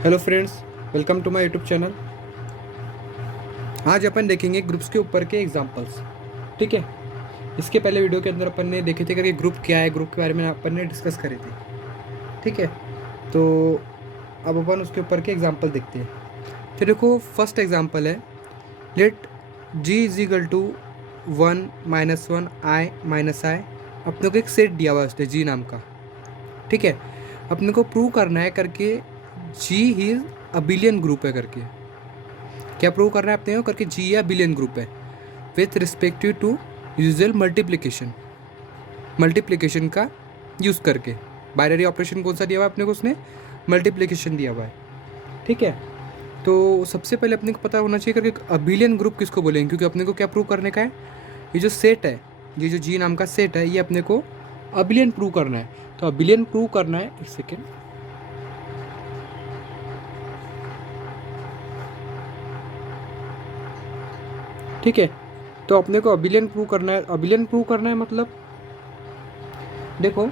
Hello friends, welcome to my YouTube channel. आज अपन देखेंगे ग्रुप्स के ऊपर के एग्जांपल्स। ठीक है। इसके पहले वीडियो के अंदर अपन ने देखे थे कि ग्रुप क्या है, ग्रुप के बारे में अपन ने डिस्कस करे थे। ठीक है। तो अब अपन उसके ऊपर के एग्जांपल देखते हैं। तो देखो, फर्स्ट एग्जांपल है, let G is equal to 1 - 1 I - I। अपने को एक सेट दिया हुआ है उसने जी नाम का। ठीक है। अपने को प्रूव करना है करके जी ही अबिलियन ग्रुप है करके। क्या प्रूव करना है अपने को करके जी या बिलियन ग्रुप है with respective to usual multiplication का यूज़ करके। बाइनरी ऑपरेशन कौन सा दिया हुआ है अपने को, उसने मल्टीप्लिकेशन दिया हुआ है। ठीक है। तो सबसे पहले अपने को पता होना चाहिए करके अबिलियन ग्रुप किसको बोलेंगे, क्योंकि अपने को क्या प्रूव करने का है, ये जो सेट है, ये जो जी नाम का सेट है, ये अपने को अबिलियन प्रूव करना है। तो अबिलियन प्रूव करना है, एक सेकेंड। ठीक है। तो अपने को अबिलियन प्रूव करना है। अबिलियन प्रूव करना है मतलब देखो,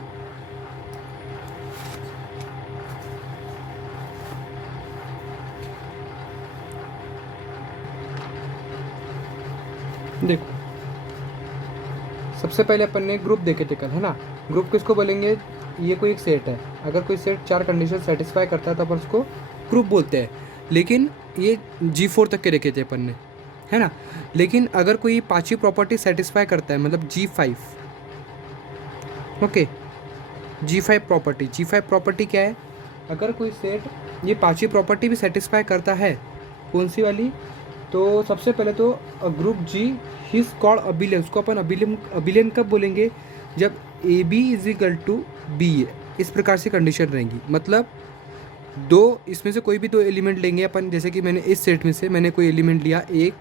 देखो सबसे पहले अपन ने ग्रुप देखे थे कल, है ना। ग्रुप किसको बोलेंगे, ये कोई एक सेट है। अगर कोई सेट 4 कंडीशन सेटिस्फाई करता है तो अपन उसको ग्रुप बोलते हैं। लेकिन ये G4 तक के देखे थे अपन ने, है ना। लेकिन अगर कोई 5वीं प्रॉपर्टी सेटिस्फाई करता है, मतलब G5, ओके, G5 प्रॉपर्टी क्या है, अगर कोई सेट ये 5वीं प्रॉपर्टी भी सेटिस्फाई करता है, कौन सी वाली, तो सबसे पहले तो group G his called abelian. उसको अपन अबिलियन कब बोलेंगे, जब A B is equal to B है। इस प्रकार से कंडीशन रहेंगी। मतलब दो इसमें से कोई भी दो एलिमेंट लेंगे अपन, जैसे कि मैंने इस सेट में से मैंने कोई एलिमेंट लिया, एक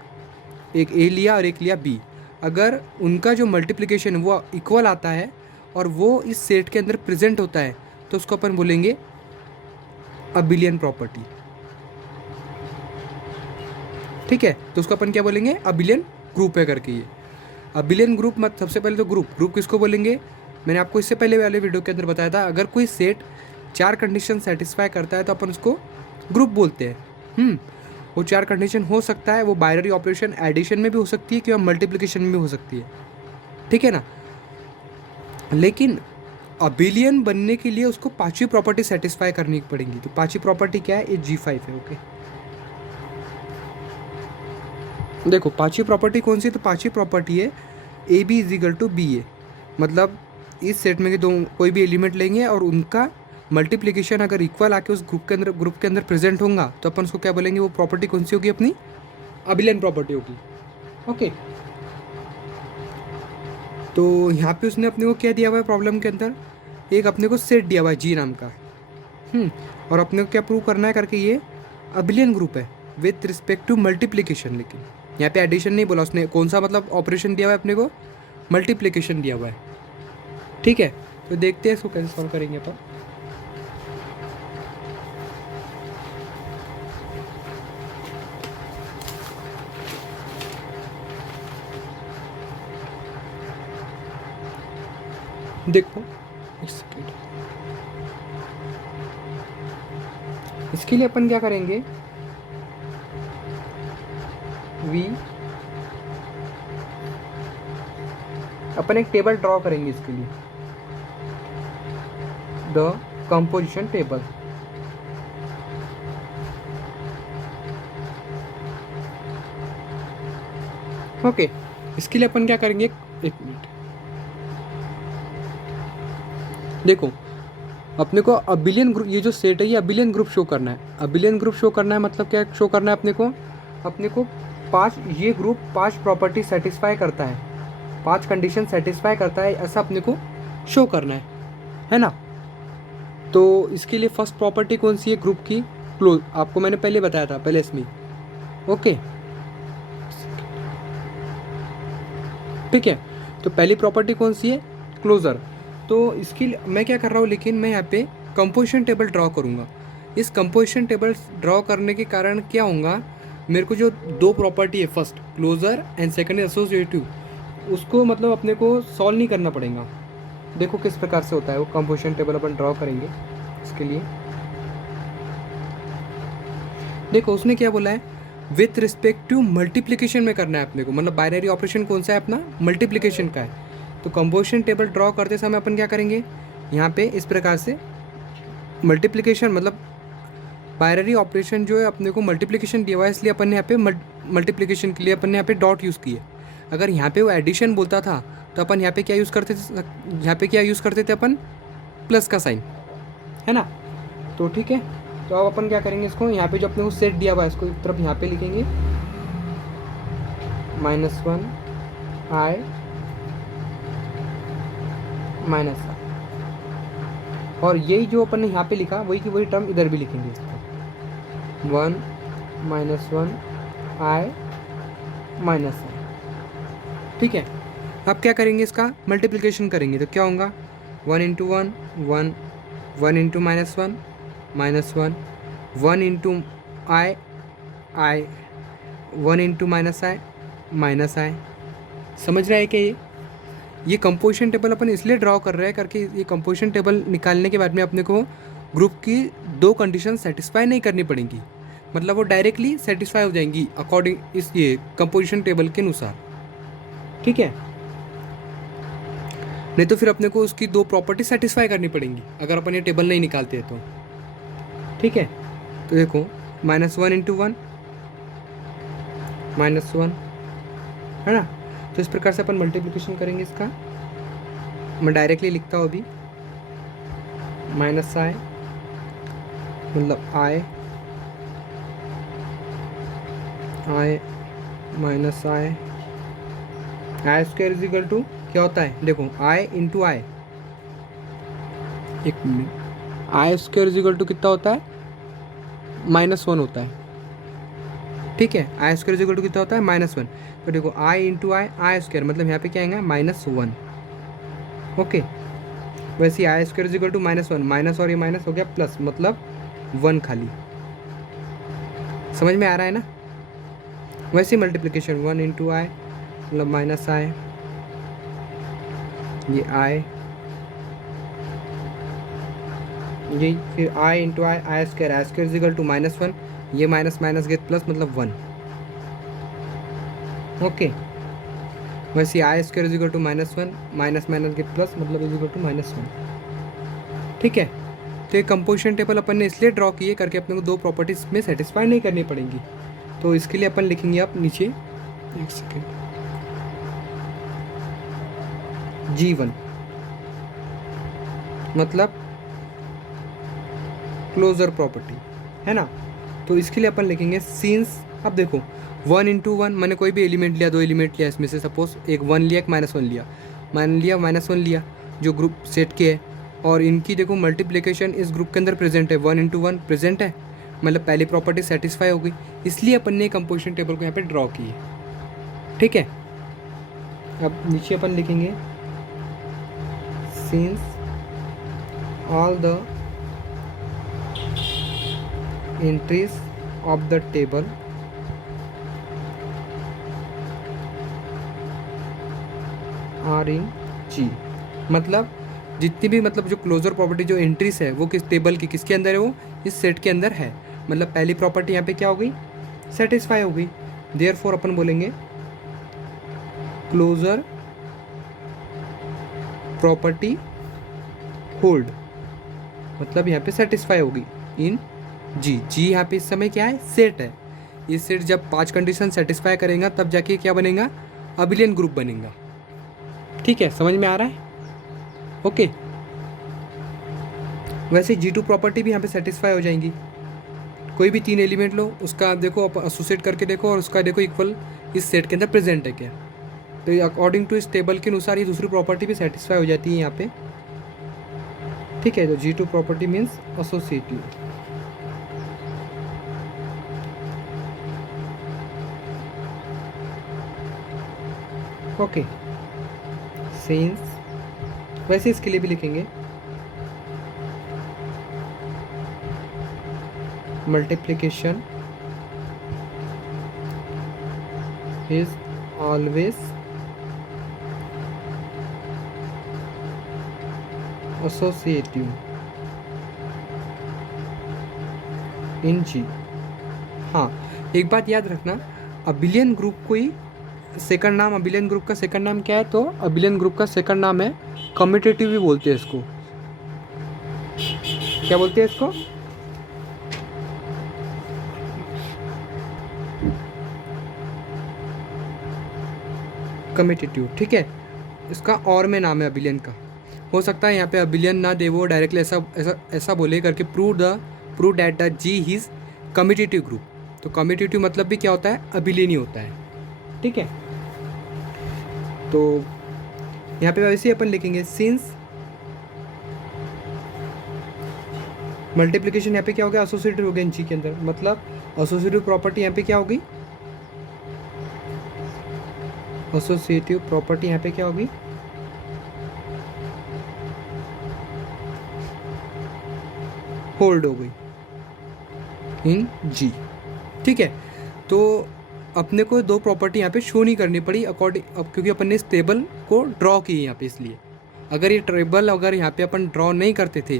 ए लिया और एक लिया बी। अगर उनका जो मल्टीप्लिकेशन वो इक्वल आता है और वो इस सेट के अंदर प्रेजेंट होता है, तो उसको अपन बोलेंगे अबिलियन प्रॉपर्टी। ठीक है। तो उसको अपन क्या बोलेंगे, अबिलियन ग्रुप है करके। ये अबिलियन ग्रुप मत, सबसे पहले तो ग्रुप किसको बोलेंगे, मैंने आपको इससे पहले वाले वीडियो के अंदर बताया था। अगर कोई सेट 4 कंडीशन सेटिस्फाई करता है तो अपन उसको ग्रुप बोलते हैं। वो 4 कंडीशन हो सकता है, वो बाइनरी ऑपरेशन एडिशन में भी हो सकती है, कि मल्टीप्लिकेशन में भी हो सकती है। ठीक है ना। लेकिन अबिलियन बनने के लिए उसको 5वीं प्रॉपर्टी सेटिस्फाई करनी पड़ेगी। तो 5वीं प्रॉपर्टी क्या है, ये G5 है। ओके, देखो 5वीं प्रॉपर्टी कौन सी है, तो 5वीं प्रॉपर्टी है a B is equal to b a. मतलब इस सेट में के दो कोई भी एलिमेंट लेंगे और उनका मल्टीप्लिकेशन अगर इक्वल आके उस ग्रुप के अंदर प्रेजेंट होगा, तो अपन उसको क्या बोलेंगे, वो प्रॉपर्टी कौन सी होगी, अपनी अबिलियन प्रॉपर्टी होगी। ओके। तो यहाँ पे उसने अपने को क्या दिया हुआ है प्रॉब्लम के अंदर, एक अपने को सेट दिया हुआ है जी नाम का। और अपने को क्या प्रूव करना है करके, ये अबिलियन ग्रुप है विथ रिस्पेक्ट टू मल्टीप्लिकेशन। लेकिन यहाँ पे एडिशन नहीं बोला उसने, कौन सा मतलब ऑपरेशन दिया हुआ है अपने को, मल्टीप्लिकेशन दिया हुआ है। ठीक है। तो देखते हैं इसको कैसे सॉल्व करेंगे अपन। देखो एक सेकेंड, इसके लिए अपन क्या करेंगे, वी अपन एक टेबल ड्रॉ करेंगे इसके लिए, द कंपोजिशन टेबल। ओके। इसके लिए अपन क्या करेंगे, एक मिनट, देखो अपने को अबिलियन ग्रुप, ये जो सेट है ये अबिलियन ग्रुप शो करना है। अबिलियन ग्रुप शो करना है मतलब क्या शो करना है अपने को 5, ये ग्रुप 5 प्रॉपर्टी सेटिस्फाई करता है, 5 कंडीशन सेटिस्फाई करता है, ऐसा अपने को शो करना है ना। तो इसके लिए फर्स्ट प्रॉपर्टी कौन सी है ग्रुप की, क्लोज। आपको मैंने पहले बताया था, पहले इसमें। ओके, ठीक है। तो पहली प्रॉपर्टी कौन सी है, क्लोजर। तो इसके लिए मैं क्या कर रहा हूँ, लेकिन मैं यहाँ पे कंपोजिशन टेबल ड्रॉ करूँगा। इस कंपोजिशन टेबल ड्रॉ करने के कारण क्या होगा, मेरे को जो दो प्रॉपर्टी है, first closer and second associative, उसको मतलब अपने को सॉल्व नहीं करना पड़ेगा। देखो किस प्रकार से होता है वो कंपोजिशन टेबल अपन ड्रॉ करेंगे। इसके लिए देखो उसने क्या बोला है, विथ रिस्पेक्ट टू मल्टीप्लिकेशन में करना है अपने को, मतलब बाइनरी ऑपरेशन कौन सा है अपना, मल्टीप्लिकेशन का है। तो कंपोजिशन टेबल ड्रॉ करते समय अपन क्या करेंगे, यहाँ पे इस प्रकार से मल्टीप्लिकेशन मतलब बाइनरी ऑपरेशन जो है अपने को मल्टीप्लिकेशन दिया हुआ है, इसलिए अपन ने यहाँ पे मल्टीप्लिकेशन के लिए अपन ने यहाँ पे डॉट यूज़ किए। अगर यहाँ पे वो एडिशन बोलता था तो अपन यहाँ पे क्या यूज़ करते थे, यहाँ पे क्या यूज़ करते थे अपन, प्लस का साइन, है ना। तो ठीक है, तो अब अपन क्या करेंगे, इसको यहाँ पे जो अपने को सेट दिया हुआ है इसको एक तरफ यहाँ पे लिखेंगे, -1 i माइनस i, और यही जो अपन ने यहाँ पे लिखा वही की वही टर्म इधर भी लिखेंगे, इसको 1 -1 i माइनस i। ठीक है, अब क्या करेंगे, इसका मल्टीप्लिकेशन करेंगे तो क्या होगा, 1 × 1 1, 1 × -1 -1, 1 × i i, 1 × -i -i। समझ रहा है क्या ये कंपोजिशन टेबल अपन इसलिए ड्रॉ कर रहे हैं करके, ये कंपोजिशन टेबल निकालने के बाद में अपने को ग्रुप की दो कंडीशन सेटिस्फाई नहीं करनी पड़ेंगी, मतलब वो डायरेक्टली सेटिस्फाई हो जाएंगी अकॉर्डिंग इस ये कंपोजिशन टेबल के अनुसार। ठीक है, नहीं तो फिर अपने को उसकी दो प्रॉपर्टी सेटिस्फाई करनी पड़ेंगी अगर अपन ये टेबल नहीं निकालते हैं तो। ठीक है, तो देखो -1 × 1 -1, है ना। तो इस प्रकार से अपन मल्टीप्लिकेशन करेंगे इसका, मैं डायरेक्टली लिखता हूँ अभी, -i मतलब i minus i square is equal to क्या होता है, देखो i × i, एक minute, i square is equal to कितना होता है, -1 होता है। ठीक है, i square is equal to कितना होता है, -1। तो देखो i × i स्क्वायर मतलब यहाँ पे क्या आएगा, -1। ओके, वैसे i square is equal to -1, minus और ये माइनस हो गया प्लस, मतलब 1 खाली। समझ में आ रहा है ना। वैसे मल्टीप्लिकेशन 1 × i मतलब -i, ये i, यही फिर i × i square is equal to -1, ये माइनस माइनस गेट प्लस मतलब 1। ओके, वैसे i square is equal to -1, minus minus get plus मतलब इज इक्वल टू -1। ठीक है, तो ये कंपोजिशन टेबल अपन ने इसलिए ड्रॉ किए करके अपने को दो प्रॉपर्टीज में सेटिस्फाई नहीं करनी पड़ेंगी। तो इसके लिए अपन लिखेंगे आप नीचे, एक सेकेंड, G1 मतलब क्लोजर प्रॉपर्टी, है ना। तो इसके लिए अपन लिखेंगे सिंस, अब देखो 1 × 1 मैंने कोई भी एलिमेंट लिया, दो एलिमेंट लिया इसमें से, सपोज एक 1 लिया एक -1 लिया, मान लिया -1 लिया जो ग्रुप सेट के है, और इनकी देखो मल्टीप्लिकेशन इस ग्रुप के अंदर प्रेजेंट है, 1 × 1 प्रेजेंट है, मतलब पहली प्रॉपर्टी सेटिस्फाई हो गई, इसलिए अपन ने कंपोजिशन टेबल को यहाँ पे ड्रॉ की है। ठीक है, अब नीचे अपन लिखेंगे since all the entries of the table are in G, मतलब जितनी भी मतलब जो क्लोजर प्रॉपर्टी जो एंट्रीज है वो किस टेबल की किसके अंदर है, वो इस सेट के अंदर है, मतलब पहली प्रॉपर्टी यहाँ पे क्या हो गई, सेटिस्फाई हो गई। देयरफॉर अपन बोलेंगे क्लोजर प्रॉपर्टी होल्ड, मतलब यहाँ पे सेटिस्फाई होगी इन जी। जी यहाँ पे इस समय क्या है, सेट है। ये सेट जब 5 कंडीशन सेटिस्फाई करेगा तब जाके क्या बनेगा, अबिलियन ग्रुप बनेगा। ठीक है, समझ में आ रहा है। ओके, वैसे G2 प्रॉपर्टी भी यहाँ पे सेटिस्फाई हो जाएंगी। कोई भी 3 एलिमेंट लो, उसका देखो एसोसिएट करके देखो और उसका देखो इक्वल इस सेट के अंदर प्रेजेंट है क्या, तो अकॉर्डिंग टू इस टेबल के अनुसार ये दूसरी प्रॉपर्टी भी सेटिस्फाई हो जाती है यहाँ पे। ठीक है, तो G2 property means associative. Okay, since, वैसे इसके लिए भी लिखेंगे मल्टीप्लिकेशन इज ऑलवेज एसोसिएटिव इन जी, हाँ, एक बात याद रखना, अबिलियन ग्रुप को ही सेकंड नाम, अबिलियन ग्रुप का सेकंड नाम क्या है, तो अबिलियन ग्रुप का सेकंड नाम है कम्यूटेटिव भी बोलते हैं इसको। क्या बोलते हैं इसको? कम्यूटेटिव, ठीक है। इसका और में नाम है अबिलियन का। हो सकता है यहाँ पे अबिलियन ना दे, वो डायरेक्टली ऐसा ऐसा ऐसा बोले करके prove that the G is commutative group. तो कम्यूटेटिव मतलब भी क्या होता है, अबिलियन ही होता है, ठीक है। तो यहाँ पे वैसे ही अपन लिखेंगे सिंस मल्टीप्लिकेशन, यहाँ पे क्या हो गया, एसोसिएटिव हो गया जी के अंदर, मतलब एसोसिएटिव प्रॉपर्टी यहाँ पे क्या होगी, एसोसिएटिव प्रॉपर्टी यहाँ पे क्या होगी, होल्ड हो गई इन जी, ठीक है। तो अपने को दो प्रॉपर्टी यहाँ पे शो नहीं करनी पड़ी अकॉर्डिंग, अब क्योंकि अपन ने इस टेबल को ड्रॉ की यहाँ पे, इसलिए अगर ये टेबल अगर यहाँ पे अपन ड्रॉ नहीं करते थे,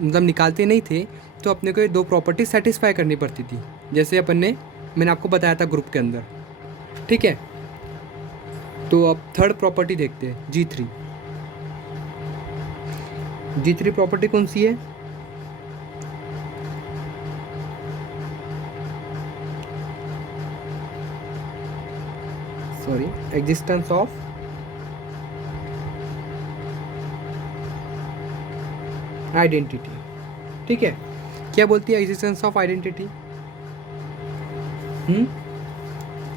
मतलब निकालते नहीं थे, तो अपने को ये दो प्रॉपर्टी सेटिस्फाई करनी पड़ती थी, जैसे अपन ने, मैंने आपको बताया था ग्रुप के अंदर, ठीक है। तो अब थर्ड प्रॉपर्टी देखते हैं, G3। G3 प्रॉपर्टी कौन सी है, सॉरी, एग्जिस्टेंस ऑफ आइडेंटिटी, ठीक है। क्या बोलती है एग्जिस्टेंस ऑफ आइडेंटिटी?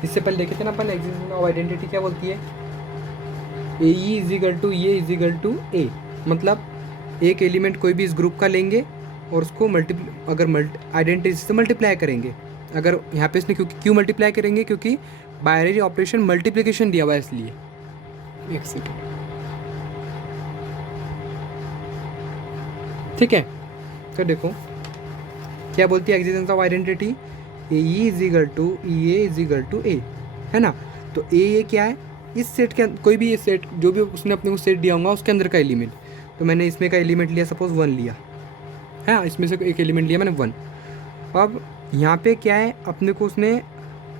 इससे पहले देखे थे ना अपन, एग्जिस्टेंस ऑफ आइडेंटिटी क्या बोलती है, a is equal to a is equal to a, मतलब एक एलिमेंट कोई भी इस ग्रुप का लेंगे और उसको आइडेंटिटी से मल्टीप्लाई करेंगे। अगर यहाँ पे इसने क्यों मल्टीप्लाई करेंगे, क्योंकि बाइनरी ऑपरेशन मल्टीप्लिकेशन दिया हुआ है इसलिए। एक सेकेंड, ठीक है। तो देखो क्या बोलती है existence of identity, a is equal to a is equal to a, है ना। तो ए क्या है, इस सेट के कोई भी ये सेट जो भी उसने अपने को सेट दिया होगा उसके अंदर का एलिमेंट। तो मैंने इसमें का एलिमेंट लिया, सपोज 1 लिया है ना, इसमें से एक एलिमेंट लिया मैंने 1। अब यहाँ पे क्या है, अपने को उसने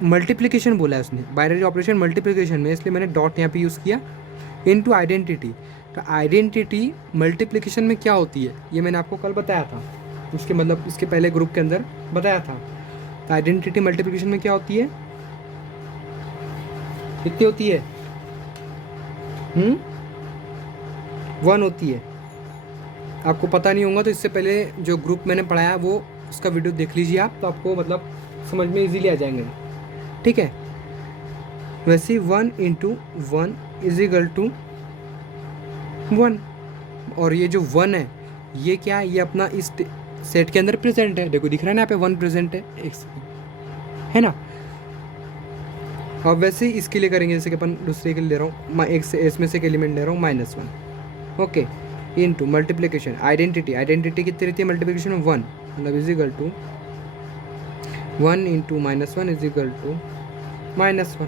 मल्टीप्लिकेशन बोला है, उसने बाइनरी ऑपरेशन मल्टीप्लिकेशन में, इसलिए मैंने डॉट यहाँ पे यूज़ किया इनटू आइडेंटिटी। तो आइडेंटिटी मल्टीप्लिकेशन में क्या होती है, ये मैंने आपको कल बताया था, उसके मतलब इसके पहले ग्रुप के अंदर बताया था। तो आइडेंटिटी मल्टीप्लिकेशन में क्या होती है, कितनी होती है, 1 होती है। आपको पता नहीं होगा तो इससे पहले जो ग्रुप मैंने पढ़ाया वो उसका वीडियो देख लीजिए आप, तो आपको मतलब समझ में इजीली आ जाएंगे, ठीक है। वैसे 1 इंटू 1 इज इक्वल टू 1, और ये जो 1 है ये क्या है, ये अपना इस सेट के अंदर प्रेजेंट है, देखो दिख रहा है ना यहाँ पे 1 प्रेजेंट है ना। अब वैसे ही इसके लिए करेंगे, जैसे कि अपन दूसरे के लिए ले रहा हूँ, मैं एक से इसमें से एक एलिमेंट ले रहा हूँ -1, ओके, इनटू मल्टीप्लिकेशन आइडेंटिटी कितनी रहती है मल्टीप्लिकेशन में 1, मतलब is equal to 1 into -1 is equal to -1।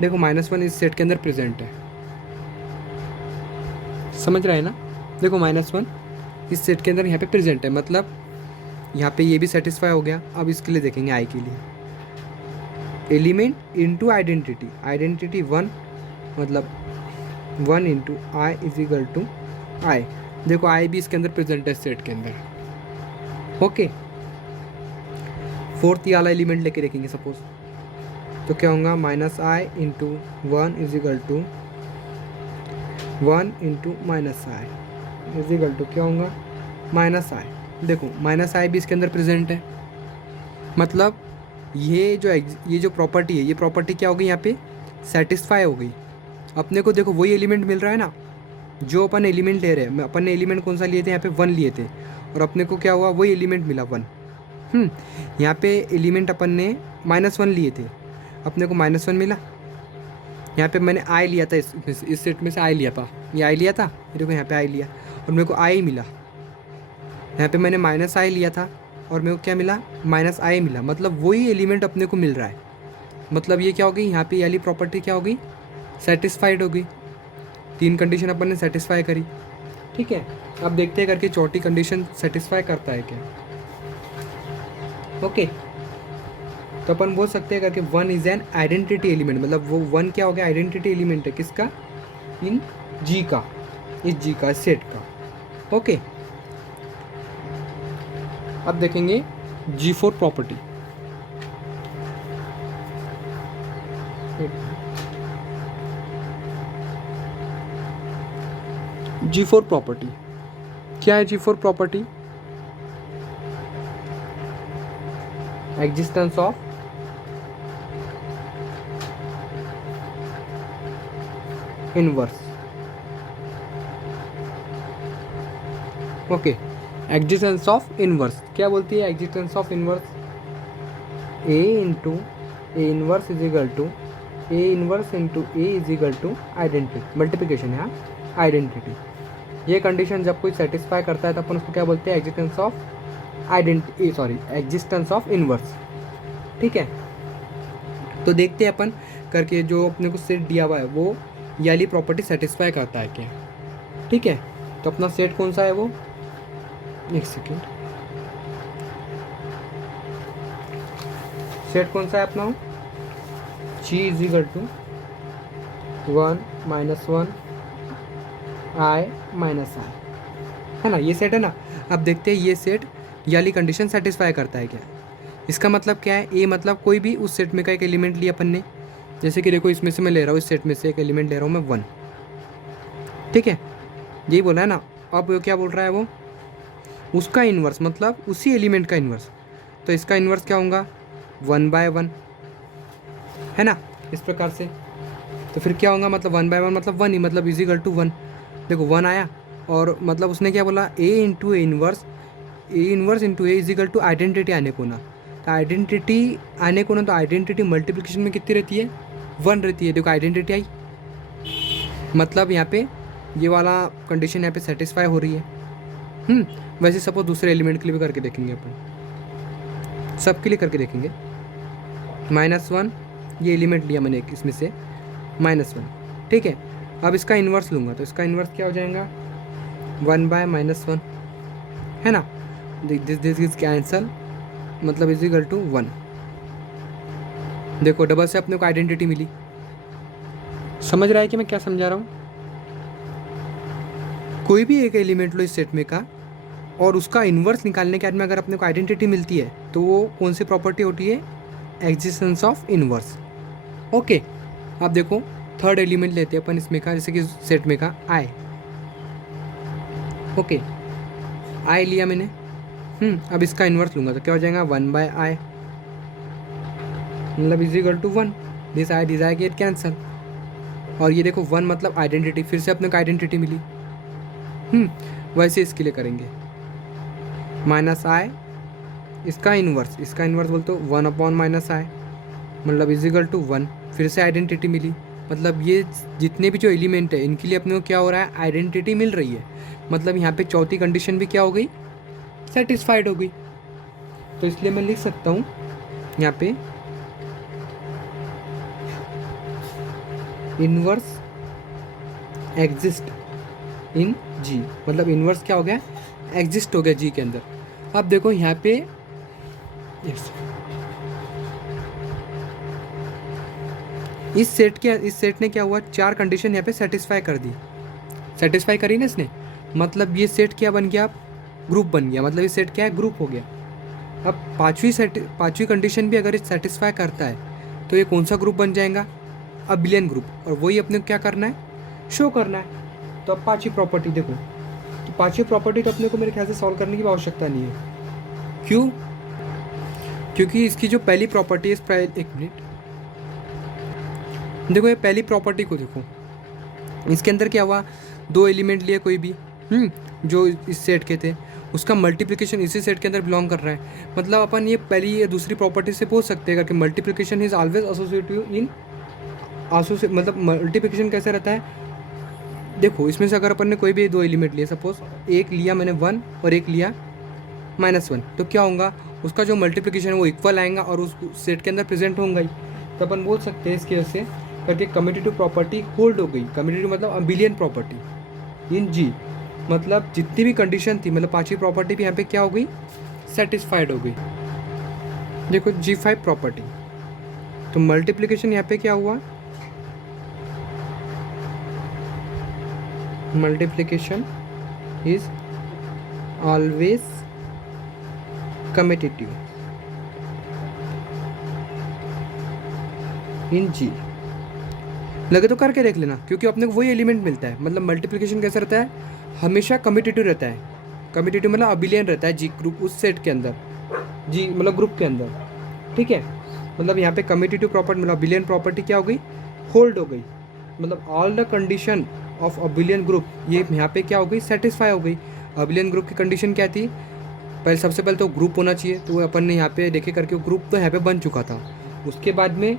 देखो -1 इस सेट के अंदर प्रेजेंट है, समझ रहे हैं ना। देखो -1 इस सेट के अंदर यहाँ पे प्रेजेंट है, मतलब यहाँ पे ये भी सेटिस्फाई हो गया। अब इसके लिए देखेंगे आई के लिए, एलिमेंट इंटू आइडेंटिटी 1, मतलब 1 into I is equal to I. देखो आई भी इसके अंदर प्रेजेंट है सेट के अंदर, ओके। फोर्थ वाला एलिमेंट लेके देखेंगे सपोज, तो क्या होगा, -i into 1 is equal to 1 into -i is equal to क्या होगा, -i। देखो -i भी इसके अंदर प्रेजेंट है, मतलब ये जो प्रॉपर्टी है, ये प्रॉपर्टी क्या होगी यहाँ पे सेटिस्फाई हो गई। अपने को देखो वही एलिमेंट मिल रहा है ना, जो अपन एलिमेंट ले रहे हैं, अपन ने एलिमेंट कौन सा लिए थे, यहाँ पे 1 लिए थे, और अपने को क्या हुआ, वही एलिमेंट मिला 1। यहाँ पे एलिमेंट अपन ने -1 लिए थे, अपने को -1 मिला। यहाँ पे मैंने आई लिया था, इस सेट में से आई लिया था, ये आई लिया था, ये देखो यहाँ पे आई लिया और मेरे को आई मिला। यहाँ पे मैंने -i लिया था और मेरे को क्या मिला, -i मिला, मतलब वही एलिमेंट अपने को मिल रहा है। मतलब ये क्या होगी, यहाँ पे ये वाली प्रॉपर्टी क्या होगी, सेटिस्फाइड होगी। 3 कंडीशन अपन ने सेटिस्फाई करी, ठीक है। अब देखते हैं करके चौथी कंडीशन सेटिस्फाई करता है क्या, ओके। तो अपन बोल सकते हैं करके one is an identity element, मतलब वो वन क्या हो गया, आइडेंटिटी एलिमेंट है किसका, इन जी का, इस जी का, सेट का। ओके, अब देखेंगे G4 प्रॉपर्टी। G4 प्रॉपर्टी क्या है? G4 property existence of inverse. Okay, existence of inverse क्या बोलती है? Existence of inverse A into A inverse is equal to A inverse into A is equal to identity, multiplication है identity. ये condition जब कोई satisfy करता है तो अपन उसको क्या बोलते हैं? Existence of identity, sorry existence of inverse. ठीक है, तो देखते हैं अपन करके जो अपने को सेट दिया हुआ है वो ये वाली प्रॉपर्टी सेटिस्फाई करता है क्या। ठीक है, तो अपना सेट कौन सा है वो, एक सेकेंड, सेट कौन सा है अपना? G is equal to 1 - 1 I - I, है ना, ये सेट है ना। अब देखते हैं ये सेट ये वाली कंडीशन सेटिस्फाई करता है क्या। इसका मतलब क्या है? ए मतलब कोई भी उस सेट में का एक एलिमेंट लिया अपन ने, जैसे कि देखो इसमें से मैं ले रहा हूँ, इस सेट में से एक एलिमेंट ले रहा हूँ मैं 1। ठीक है, यही बोला है ना। अब वो क्या बोल रहा है, वो उसका इन्वर्स मतलब उसी एलिमेंट का इन्वर्स, तो इसका इन्वर्स क्या होगा? 1/1, है ना, इस प्रकार से। तो फिर क्या होगा, मतलब 1/1 मतलब 1 ही, मतलब इज इक्वल टू 1। देखो 1 आया और मतलब उसने क्या बोला, a into a inverse into A is equal to identity आने को ना। तो आइडेंटिटी आने को ना, तो आइडेंटिटी मल्टीप्लिकेशन में कितनी रहती है? 1 रहती है। देखो आइडेंटिटी आई, मतलब यहाँ पे ये वाला कंडीशन यहाँ पे सेटिस्फाई हो रही है। वैसे सपोज दूसरे एलिमेंट के लिए भी करके देखेंगे अपन, सबके लिए करके देखेंगे। -1 ये एलिमेंट लिया मैंने एक इसमें से, -1। ठीक है, अब इसका इन्वर्स लूँगा तो इसका इन्वर्स क्या हो जाएगा? 1/-1, है ना। दिस इज कैंसल, मतलब इज इक्वल टू 1। देखो डबल से अपने को आइडेंटिटी मिली। समझ रहा है कि मैं क्या समझा रहा हूँ? कोई भी एक एलिमेंट लो इस सेट में का और उसका इन्वर्स निकालने के बाद में अगर अपने को आइडेंटिटी मिलती है तो वो कौन सी प्रॉपर्टी होती है? Existence of inverse. ओके, अब देखो थर्ड एलिमेंट लेते हैं अपन इसमें का, जैसे कि सेट में का आई। ओके, आई लिया मैंने। अब इसका इन्वर्स लूँगा तो क्या हो जाएगा? 1/I, मतलब is equal to 1। This I get cancel. और ये देखो 1 मतलब आइडेंटिटी, फिर से अपने को आइडेंटिटी मिली। वैसे इसके लिए करेंगे -I, इसका इन्वर्स बोलते हो 1/-I, मतलब इज इक्वल टू 1, फिर से आइडेंटिटी मिली। मतलब ये जितने भी जो एलिमेंट है इनके लिए अपने को क्या हो रहा है? आइडेंटिटी मिल रही है। मतलब यहाँ पे चौथी कंडीशन भी क्या हो गई? सेटिस्फाइड हो गई। तो इसलिए मैं लिख सकता हूँ यहाँ पे इन्वर्स एग्जिस्ट इन जी, मतलब इन्वर्स क्या हो गया? एग्जिस्ट हो गया जी के अंदर। अब देखो यहाँ पे इस सेट ने क्या हुआ? 4 कंडीशन यहाँ पे सेटिस्फाई कर दी। सेटिस्फाई करी ना इसने, मतलब ये सेट क्या बन गया? ग्रुप बन गया। मतलब ये सेट क्या है? ग्रुप हो गया। अब पांचवी कंडीशन भी अगर ये सेटिस्फाई करता है तो ये कौन सा ग्रुप बन जाएगा? Abelian group. और वही अपने को क्या करना है? शो करना है। तो अब पांचवी प्रॉपर्टी देखो, तो पांचवी प्रॉपर्टी तो अपने को मेरे ख्याल से सॉल्व करने की आवश्यकता नहीं है। क्यों? क्योंकि इसकी जो पहली प्रॉपर्टी है, एक मिनट देखो, ये पहली प्रॉपर्टी को देखो, इसके अंदर क्या हुआ? 2 एलिमेंट लिए कोई भी, जो इस सेट के थे, उसका मल्टीप्लिकेशन इसी सेट के अंदर बिलोंग कर रहा है। मतलब अपन ये पहली ये दूसरी प्रॉपर्टी से पूछ सकते हैं कि मल्टीप्लिकेशन इज ऑलवेज एसोसिएटिव इन मतलब मल्टीप्लिकेशन कैसे रहता है? देखो इसमें से अगर अपन ने कोई भी 2 एलिमेंट लिए, सपोज एक लिया मैंने 1 और एक लिया -1, तो क्या होगा? उसका जो मल्टीप्लिकेशन है वो इक्वल आएगा और उस सेट के अंदर प्रेजेंट होंगे ही। तो अपन बोल सकते हैं इसकी वजह से करके कम्यूटेटिव प्रॉपर्टी होल्ड हो गई। कम्यूटेटिव मतलब अबिलियन प्रॉपर्टी इन जी, मतलब जितनी भी कंडीशन थी, मतलब पांचवी प्रॉपर्टी भी यहाँ पे क्या हो गई? सेटिस्फाइड हो गई। देखो G5 प्रॉपर्टी, तो मल्टीप्लिकेशन यहाँ पे क्या हुआ, मल्टीप्लिकेशन इज ऑलवेज कम्यूटेटिव इन जी। लगे तो करके देख लेना, क्योंकि अपने को वही एलिमेंट मिलता है। मतलब मल्टीप्लिकेशन कैसा रहता है, हमेशा कम्यूटेटिव रहता है। कम्यूटेटिव मतलब अबिलियन रहता है जी ग्रुप, उस सेट के अंदर, जी मतलब ग्रुप के अंदर, ठीक है। मतलब यहाँ पे कम्यूटेटिव प्रॉपर्टी मतलब अबिलियन प्रॉपर्टी क्या हो गई, होल्ड हो गई। मतलब all the condition of abelian group, ये यहाँ पे क्या हो गई, सेटिस्फाई हो गई। अबिलियन ग्रुप की कंडीशन क्या थी, पहले सबसे पहले तो ग्रुप होना चाहिए, तो अपन ने यहाँ पे देखे करके ग्रुप तो यहाँ पे बन चुका था। उसके बाद में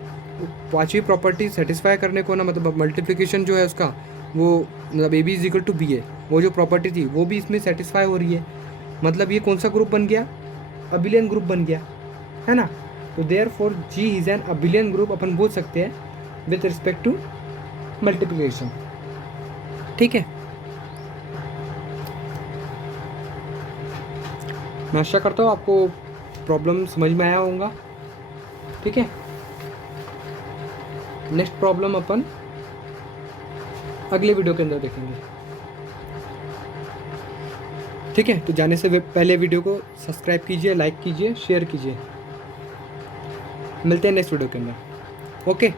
पांचवी प्रॉपर्टी सेटिस्फाई करने को ना, मतलब मल्टीप्लिकेशन जो है उसका, वो मतलब A B is equal to B है, वो जो प्रॉपर्टी थी वो भी इसमें सेटिस्फाई हो रही है। मतलब ये कौन सा ग्रुप बन गया, अबिलियन ग्रुप बन गया, है ना। तो therefore G is an abelian group अपन बोल सकते हैं विथ रिस्पेक्ट टू मल्टीप्लिकेशन, ठीक है। मैं आशा करता हूँ आपको प्रॉब्लम समझ में आया होगा, ठीक है। नेक्स्ट प्रॉब्लम अपन अगले वीडियो के अंदर देखेंगे, ठीक है। तो जाने से पहले वीडियो को सब्सक्राइब कीजिए, लाइक कीजिए, शेयर कीजिए। मिलते हैं नेक्स्ट वीडियो के अंदर, ओके।